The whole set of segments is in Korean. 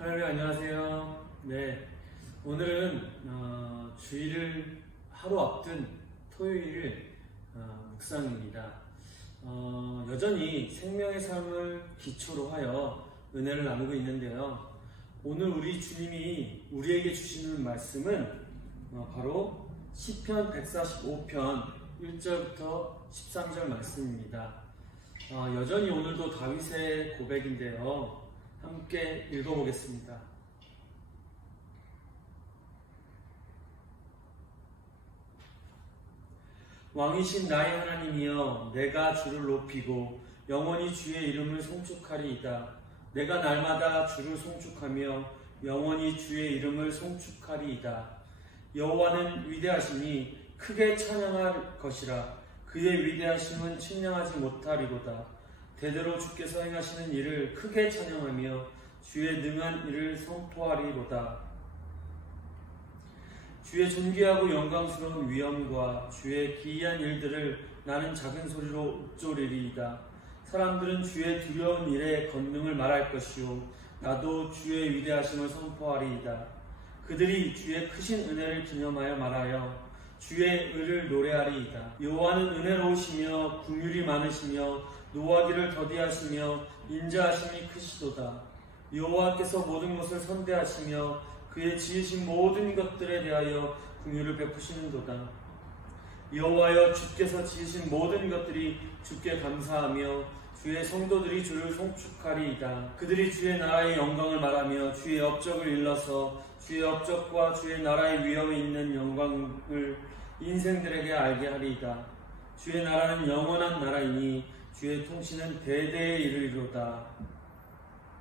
할렐루야, 안녕하세요. 네, 오늘은 주일을 하루 앞둔 토요일 묵상입니다. 여전히 생명의 삶을 기초로 하여 은혜를 나누고 있는데요. 오늘 우리 주님이 우리에게 주시는 말씀은 바로 시편 145편 1절부터 13절 말씀입니다. 여전히 오늘도 다윗의 고백인데요. 함께 읽어보겠습니다. 왕이신 나의 하나님이여, 내가 주를 높이고 영원히 주의 이름을 송축하리이다. 내가 날마다 주를 송축하며 영원히 주의 이름을 송축하리이다. 여호와는 위대하시니 크게 찬양할 것이라. 그의 위대하심은 측량하지 못하리로다. 대대로 주께서 행하시는 일을 크게 찬양하며 주의 능한 일을 선포하리로다. 주의 존귀하고 영광스러운 위엄과 주의 기이한 일들을 나는 작은 소리로 읊조리리이다. 사람들은 주의 두려운 일에 권능을 말할 것이요, 나도 주의 위대하심을 선포하리이다. 그들이 주의 크신 은혜를 기념하여 말하여 주의 의를 노래하리이다. 여호와는 은혜로우시며 긍휼이 많으시며 노하기를 더디하시며 인자하심이 크시도다. 여호와께서 모든 것을 선대하시며 그의 지으신 모든 것들에 대하여 긍휼을 베푸시는도다. 여호와여, 주께서 지으신 모든 것들이 주께 감사하며 주의 성도들이 주를 송축하리이다. 그들이 주의 나라의 영광을 말하며 주의 업적을 일러서 주의 업적과 주의 나라의 위엄이 있는 영광을 인생들에게 알게 하리이다. 주의 나라는 영원한 나라이니 주의 통치는 대대에 이르리로다.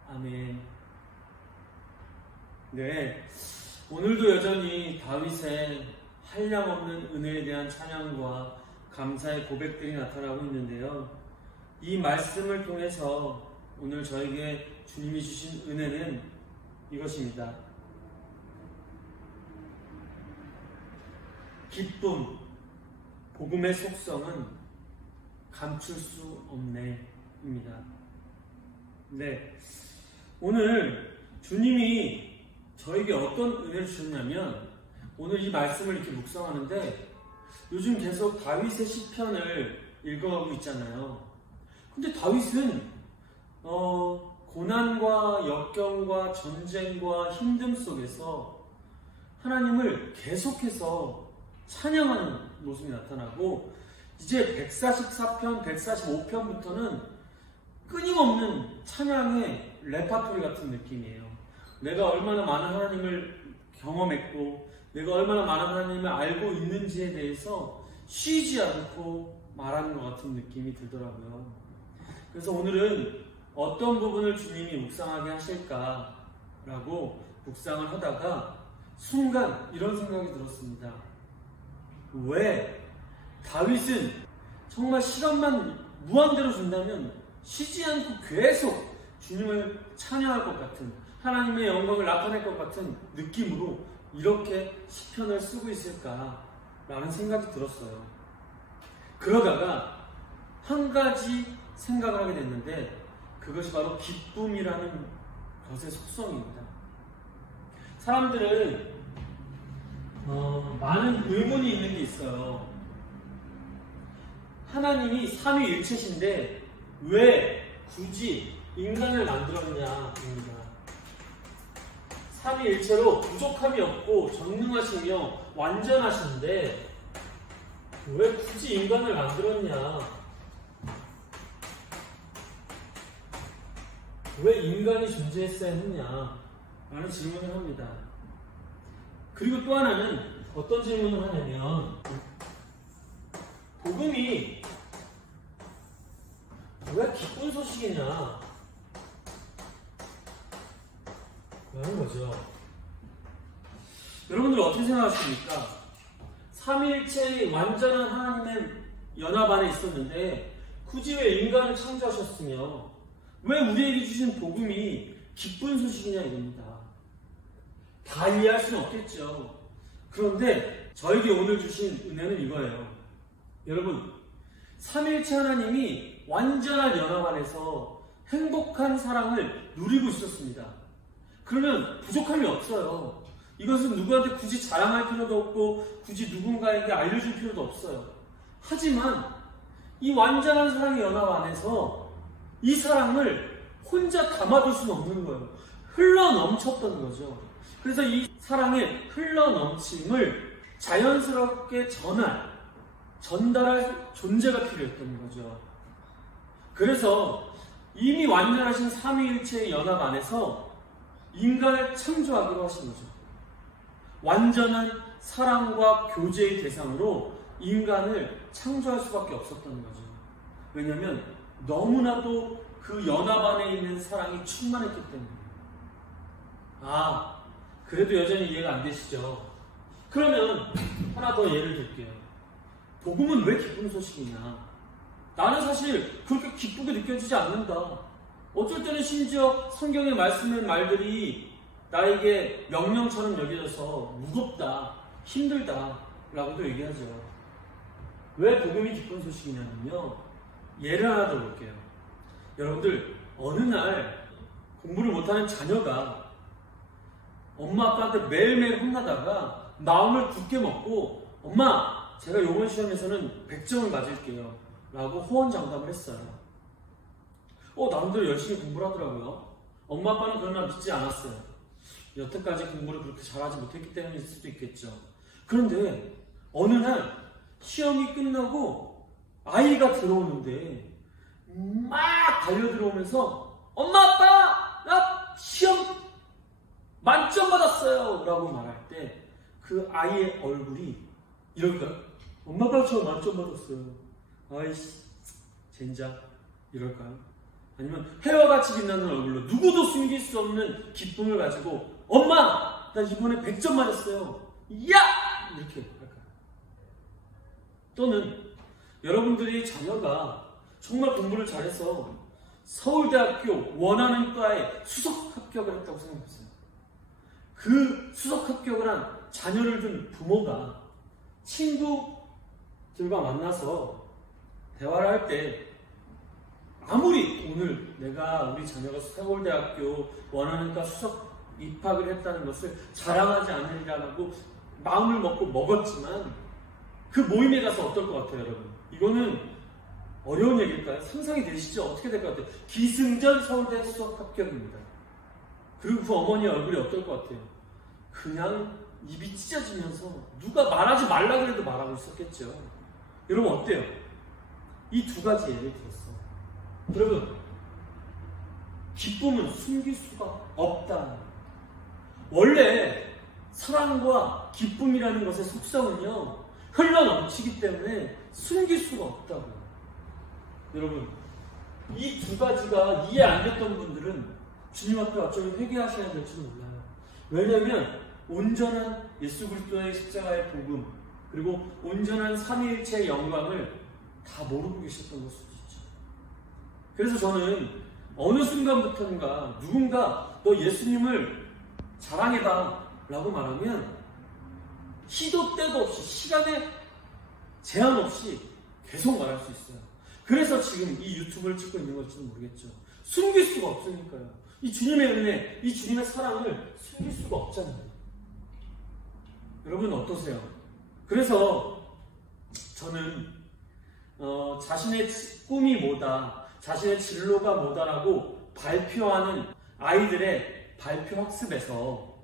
아멘. 네, 오늘도 여전히 다윗의 한량없는 은혜에 대한 찬양과 감사의 고백들이 나타나고 있는데요. 이 말씀을 통해서 오늘 저에게 주님이 주신 은혜는 이것입니다. 기쁨, 복음의 속성은 감출 수 없네입니다. 네, 오늘 주님이 저에게 어떤 은혜를 주셨냐면, 오늘 이 말씀을 이렇게 묵상하는데 요즘 계속 다윗의 시편을 읽어가고 있잖아요. 근데 다윗은 고난과 역경과 전쟁과 힘듦 속에서 하나님을 계속해서 찬양하는 모습이 나타나고, 이제 144편, 145편부터는 끊임없는 찬양의 레파토리 같은 느낌이에요. 내가 얼마나 많은 하나님을 경험했고 내가 얼마나 많은 하나님을 알고 있는지에 대해서 쉬지 않고 말하는 것 같은 느낌이 들더라고요. 그래서 오늘은 어떤 부분을 주님이 묵상하게 하실까라고 묵상을 하다가 순간 이런 생각이 들었습니다. 왜 다윗은 정말 시간만 무한대로 준다면 쉬지 않고 계속 주님을 찬양할 것 같은, 하나님의 영광을 나타낼 것 같은 느낌으로 이렇게 시편을 쓰고 있을까라는 생각이 들었어요. 그러다가 한 가지 생각을 하게 됐는데, 그것이 바로 기쁨이라는 것의 속성입니다. 사람들은 많은 의문이 있는 게 있어요. 하나님이 삼위일체신데 왜 굳이 인간을 만들었냐입니다. 삼위일체로 부족함이 없고 전능하시며 완전하신데 왜 굳이 인간을 만들었냐? 왜 인간이 존재했어야 했냐? 라는 질문을 합니다. 그리고 또 하나는 어떤 질문을 하냐면, 복음이 왜 기쁜 소식이냐? 라는 거죠. 여러분들 어떻게 생각하십니까? 삼위일체의 완전한 하나님의 연합 안에 있었는데 굳이 왜 인간을 창조하셨으며 왜 우리에게 주신 복음이 기쁜 소식이냐 이겁니다. 다 이해할 수는 없겠죠. 그런데 저에게 오늘 주신 은혜는 이거예요. 여러분, 삼위일체 하나님이 완전한 연합 안에서 행복한 사랑을 누리고 있었습니다. 그러면 부족함이 없어요. 이것은 누구한테 굳이 자랑할 필요도 없고 굳이 누군가에게 알려줄 필요도 없어요. 하지만 이 완전한 사랑의 연합 안에서 이 사랑을 혼자 담아둘 수는 없는 거예요. 흘러 넘쳤던 거죠. 그래서 이 사랑의 흘러 넘침을 자연스럽게 전달할 존재가 필요했던 거죠. 그래서 이미 완전하신 삼위일체의 연합 안에서 인간을 창조하기로 하신 거죠. 완전한 사랑과 교제의 대상으로 인간을 창조할 수밖에 없었던 거죠. 왜냐하면 너무나도 그 연합 안에 있는 사랑이 충만했기 때문에. 그래도 여전히 이해가 안 되시죠? 그러면 하나 더 예를 들게요. 복음은 왜 기쁜 소식이냐? 나는 사실 그렇게 기쁘게 느껴지지 않는다. 어쩔 때는 심지어 성경의 말씀의 말들이 나에게 명령처럼 여겨져서 무겁다, 힘들다 라고도 얘기하죠. 왜 복음이 기쁜 소식이냐면요, 예를 하나 더 볼게요. 여러분들, 어느 날 공부를 못하는 자녀가 엄마 아빠한테 매일매일 혼나다가 마음을 굳게 먹고, 엄마, 제가 이번 시험에서는 100점을 맞을게요 라고 호언장담을 했어요. 나름대로 열심히 공부를 하더라고요. 엄마 아빠는 그러나 믿지 않았어요. 여태까지 공부를 그렇게 잘하지 못했기 때문일 수도 있겠죠. 그런데 어느 날 시험이 끝나고 아이가 들어오는데 막 달려들어오면서 엄마 아빠 나 시험 만점 받았어요 라고 말할 때 그 아이의 얼굴이 이럴까요? 엄마 아빠 저 만점 받았어요. 아이씨 젠장 이럴까요? 아니면 해와같이 빛나는 얼굴로 누구도 숨길 수 없는 기쁨을 가지고 엄마 나 이번에 100점 맞았어요 야! 이렇게 할까요? 또는 여러분들이 자녀가 정말 공부를 잘해서 서울대학교 원하는 과에 수석 합격을 했다고 생각해보세요. 그 수석 합격을 한 자녀를 둔 부모가 친구들과 만나서 대화를 할 때 아무리 오늘 내가 우리 자녀가 서울대학교 원하는 과 수석 입학을 했다는 것을 자랑하지 않으리라고 마음을 먹었지만 그 모임에 가서 어떨 것 같아요, 여러분? 이거는 어려운 얘기일까요? 상상이 되시죠? 어떻게 될 것 같아요? 기승전 서울대 수석 합격입니다. 그리고 그 어머니의 얼굴이 어떨 것 같아요? 그냥 입이 찢어지면서 누가 말하지 말라 그래도 말하고 있었겠죠. 여러분 어때요? 이 두 가지 예를 들었어. 여러분, 기쁨은 숨길 수가 없다. 원래 사랑과 기쁨이라는 것의 속성은요, 흘러넘치기 때문에 숨길 수가 없다고요. 여러분, 이 두 가지가 이해 안 됐던 분들은 주님 앞에 어쩌면 회개하셔야 될지 몰라요. 왜냐하면 온전한 예수 그리스도의 십자가의 복음, 그리고 온전한 삼위일체의 영광을 다 모르고 계셨던 걸 수도 있죠. 그래서 저는 어느 순간부터인가 누군가 너 예수님을 자랑해봐 라고 말하면 시도 때도 없이 시간에 제한 없이 계속 말할 수 있어요. 그래서 지금 이 유튜브를 찍고 있는 걸지도 모르겠죠. 숨길 수가 없으니까요. 이 주님의 은혜, 이 주님의 사랑을 숨길 수가 없잖아요. 여러분 어떠세요? 그래서 저는 자신의 꿈이 뭐다, 자신의 진로가 뭐다라고 발표하는 아이들의 발표 학습에서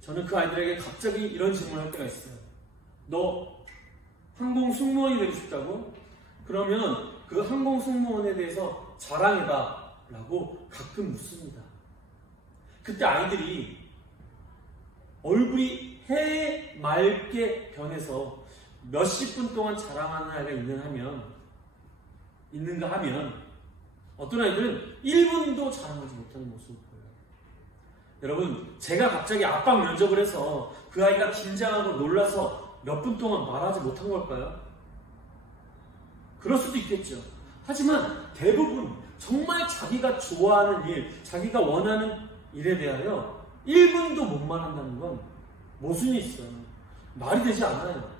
저는 그 아이들에게 갑자기 이런 질문을 할 때가 있어요. 너 항공 승무원이 되고 싶다고? 그러면 그 항공 승무원에 대해서 자랑해봐 라고 가끔 묻습니다. 그때 아이들이 얼굴이 해맑게 변해서 몇십 분 동안 자랑하는 아이가 있는가 하면 어떤 아이들은 1분도 자랑하지 못하는 모습을 보여요. 여러분, 제가 갑자기 압박 면접을 해서 그 아이가 긴장하고 놀라서 몇 분 동안 말하지 못한 걸까요? 그럴 수도 있겠죠. 하지만 대부분 정말 자기가 좋아하는 일, 자기가 원하는 일에 대하여 1분도 못 말한다는 건 모순이 있어요. 말이 되지 않아요.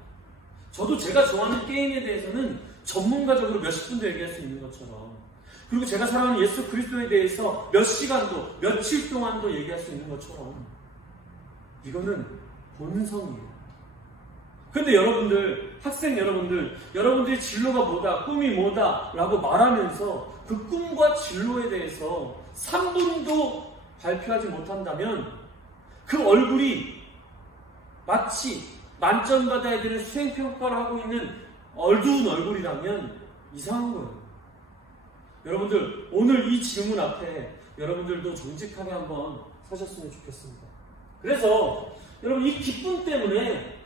저도 제가 좋아하는 게임에 대해서는 전문가적으로 몇십 분도 얘기할 수 있는 것처럼, 그리고 제가 사랑하는 예수 그리스도에 대해서 몇 시간도, 며칠 동안도 얘기할 수 있는 것처럼 이거는 본성이에요. 근데 여러분들, 학생 여러분들, 여러분들의 진로가 뭐다, 꿈이 뭐다 라고 말하면서 그 꿈과 진로에 대해서 3분도 발표하지 못한다면 그 얼굴이 마치 만점 받아야 되는 수행평가를 하고 있는 어두운 얼굴이라면 이상한 거예요. 여러분들, 오늘 이 질문 앞에 여러분들도 정직하게 한번 서셨으면 좋겠습니다. 그래서 여러분, 이 기쁨 때문에,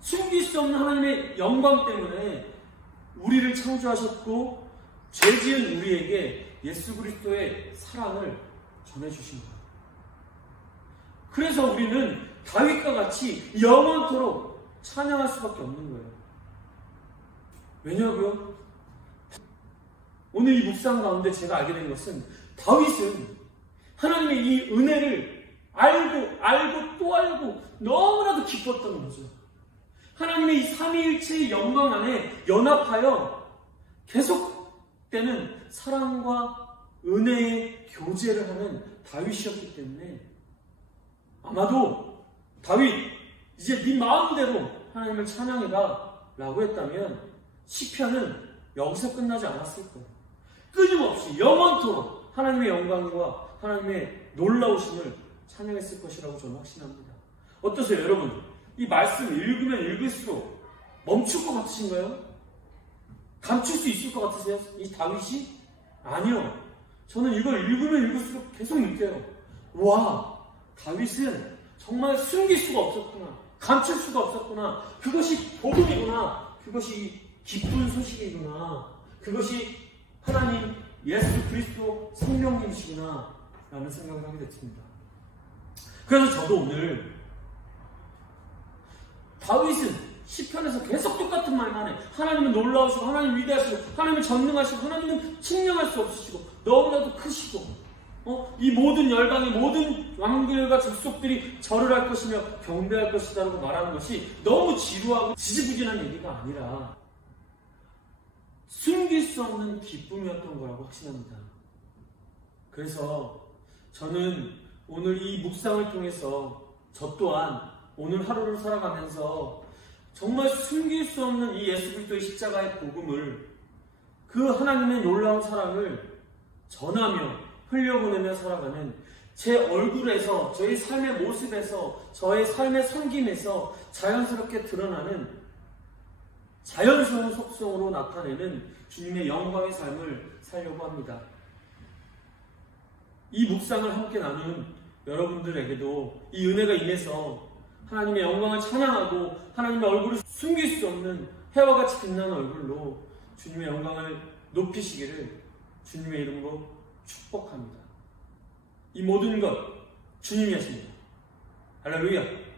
숨길 수 없는 하나님의 영광 때문에 우리를 창조하셨고 죄 지은 우리에게 예수 그리스도의 사랑을 전해주신 거예요. 그래서 우리는 다윗과 같이 영원토록 찬양할 수밖에 없는 거예요. 왜냐고요? 오늘 이 묵상 가운데 제가 알게 된 것은 다윗은 하나님의 이 은혜를 알고 또 알고 너무나도 기뻤던 거죠. 하나님의 이 삼위일체의 영광 안에 연합하여 계속되는 사랑과 은혜의 교제를 하는 다윗이었기 때문에 아마도 다윗, 이제 네 마음대로 하나님을 찬양해라 라고 했다면 시편은 여기서 끝나지 않았을 거예요. 끊임없이 영원토록 하나님의 영광과 하나님의 놀라우심을 찬양했을 것이라고 저는 확신합니다. 어떠세요, 여러분? 이 말씀 읽으면 읽을수록 멈출 것 같으신가요? 감출 수 있을 것 같으세요? 이 다윗이? 아니요. 저는 이걸 읽으면 읽을수록 계속 느껴요. 와, 다윗은 정말 숨길 수가 없었구나. 감출 수가 없었구나. 그것이 복음이구나. 그것이 기쁜 소식이구나. 그것이 하나님 예수 그리스도 생명이시구나 라는 생각을 하게 됐습니다. 그래서 저도 오늘 다윗은 시편에서 계속 똑같은 말만 해. 하나님은 놀라우시고, 하나님 위대하시고, 하나님은 전능하시고, 하나님은 측량할 수 없으시고, 너무나도 크시고, 이 모든 열방의 모든 왕들과 족속들이 절을 할 것이며 경배할 것이다라고 말하는 것이 너무 지루하고 지지부진한 얘기가 아니라 숨길 수 없는 기쁨이었던 거라고 확신합니다. 그래서 저는 오늘 이 묵상을 통해서 저 또한 오늘 하루를 살아가면서 정말 숨길 수 없는 이 예수 그리스도의 십자가의 복음을, 그 하나님의 놀라운 사랑을 전하며 흘려보내며 살아가는 제 얼굴에서, 저의 삶의 모습에서, 저의 삶의 섬김에서 자연스럽게 드러나는 자연스러운 속성으로 나타내는 주님의 영광의 삶을 살려고 합니다. 이 묵상을 함께 나누는 여러분들에게도 이 은혜가 임해서 하나님의 영광을 찬양하고 하나님의 얼굴을 숨길 수 없는 해와 같이 빛나는 얼굴로 주님의 영광을 높이시기를 주님의 이름으로 축복합니다. 이 모든 것 주님이 하십니다. 할렐루야.